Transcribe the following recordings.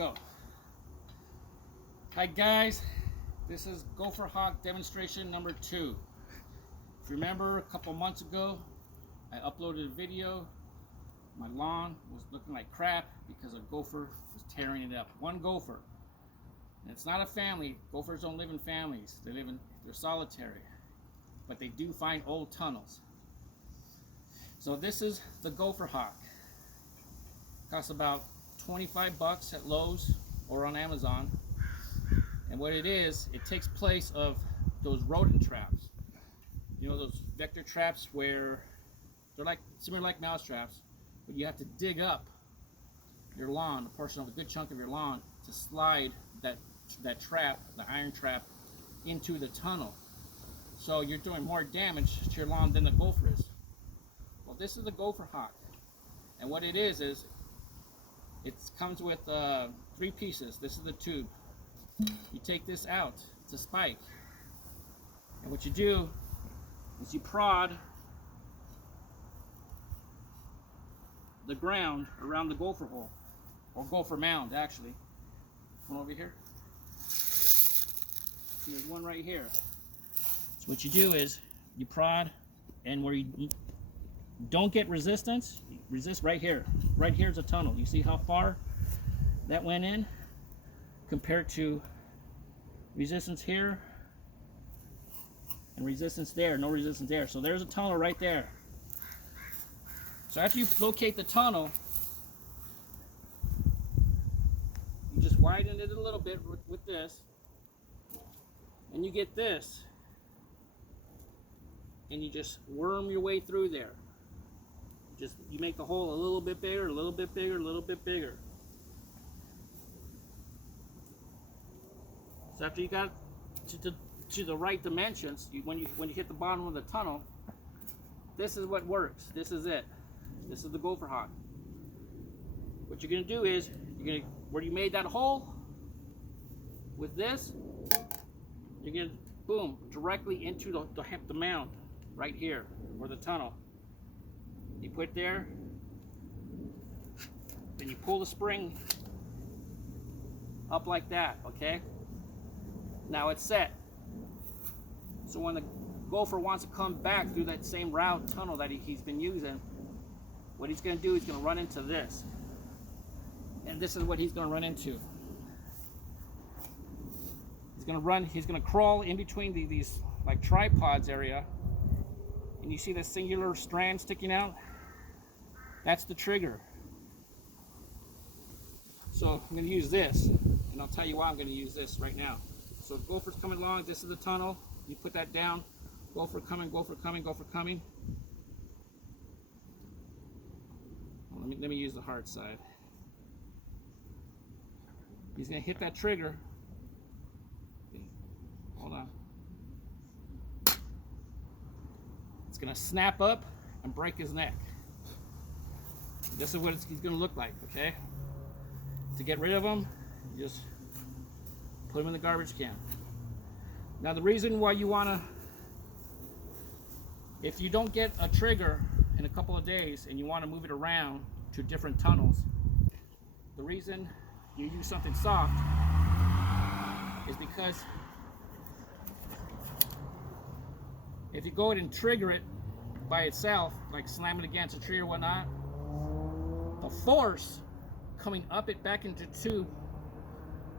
go. Hi guys, this is Gopher Hawk demonstration number 2. If you remember, a couple months ago I uploaded a video. My lawn was looking like crap because a gopher was tearing it up. One gopher. And it's not a family. Gophers don't live in families. They're solitary. But they do find old tunnels. So this is the Gopher Hawk. Costs about 25 bucks at Lowe's or on Amazon. And what it is, it takes place of those rodent traps. You know, those vector traps where they're like similar like mouse traps, but you have to dig up your lawn, a portion of a good chunk of your lawn, to slide that trap, the iron trap, into the tunnel. So you're doing more damage to your lawn than the gopher is. Well, this is the Gopher Hawk, and what it is it comes with 3 pieces. This is the tube. You take this out. It's a spike, and what you do is you prod the ground around the gopher hole, or gopher mound actually. One over here. See, there's one right here. So what you do is you prod, and where you don't get resistance, resist right here. Right here is a tunnel. You see how far that went in compared to resistance here and resistance there. No resistance there. So there's a tunnel right there. So after you locate the tunnel, you just widen it a little bit with this, and you get this, and you just worm your way through there. You make the hole a little bit bigger, a little bit bigger, a little bit bigger. So after you got to the right dimensions, when you hit the bottom of the tunnel, this is what works. This is it. This is the Gopher Hawk. What you're gonna do is where you made that hole with this, you're gonna boom directly into the mound right here, or the tunnel. You put there, then you pull the spring up like that, okay? Now it's set. So when the gopher wants to come back through that same route tunnel that he's been using, what he's going to do is going to run into this. And this is what he's going to run into. He's going to crawl in between these like tripods area. And you see the singular strand sticking out? That's the trigger. So I'm going to use this, and I'll tell you why I'm going to use this right now. So gopher's coming along, this is the tunnel. You put that down, gopher coming, gopher coming, gopher coming. Well, let me use the hard side. He's going to hit that trigger. Okay, hold on. It's going to snap up and break his neck. This is what he's going to look like, okay? To get rid of him, you just put him in the garbage can. Now the reason why you want to, if you don't get a trigger in a couple of days and you want to move it around to different tunnels, the reason you use something soft is because if you go ahead and trigger it by itself, like slam it against a tree or whatnot, the force coming up it back into tube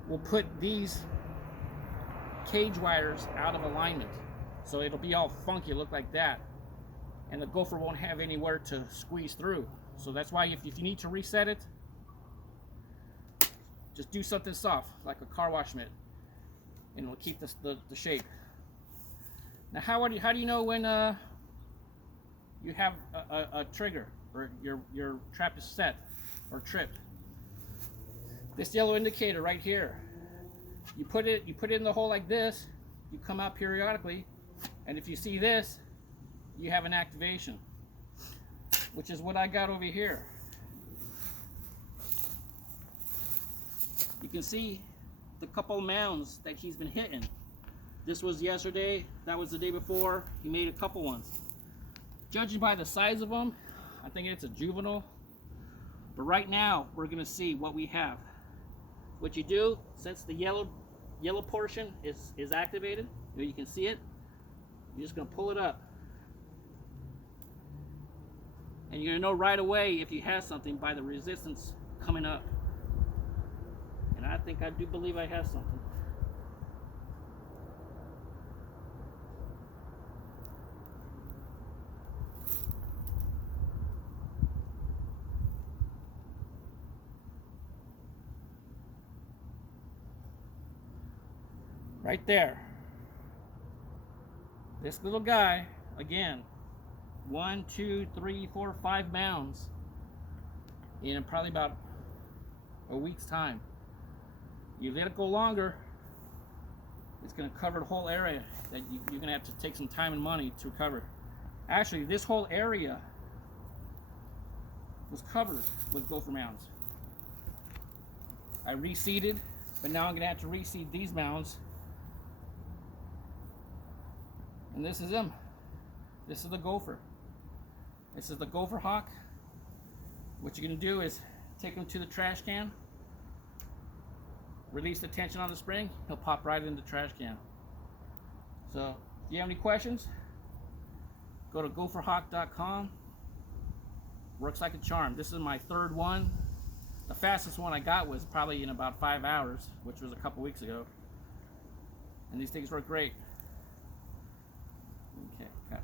will put these cage wires out of alignment. So it'll be all funky, look like that. And the gopher won't have anywhere to squeeze through. So that's why if you need to reset it, just do something soft, like a car wash mitt, and it'll keep the shape. Now how do you know when you have a trigger, or your trap is set or tripped? This yellow indicator right here. You put it in the hole like this, you come out periodically, and if you see this, you have an activation, which is what I got over here. You can see the couple mounds that he's been hitting. This was yesterday, that was the day before. He made a couple ones. Judging by the size of them, I think it's a juvenile. But right now, we're gonna see what we have. what you do, since the yellow portion is activated, you can see it, you're just going to pull it up. And you're going to know right away if you have something by the resistance coming up. And I do believe I have something. Right there. This little guy, again, 1, 2, 3, 4, 5 mounds in probably about a week's time. You let it go longer, it's going to cover the whole area that you're going to have to take some time and money to recover. Actually, this whole area was covered with gopher mounds. I reseeded, but now I'm going to have to reseed these mounds. And this is him. This is the gopher. This is the Gopher Hawk. What you're going to do is take him to the trash can, release the tension on the spring, he'll pop right in the trash can. So if you have any questions, go to gopherhawk.com. Works like a charm. This is my third one. The fastest one I got was probably in about 5 hours, which was a couple weeks ago. And these things work great. Okay.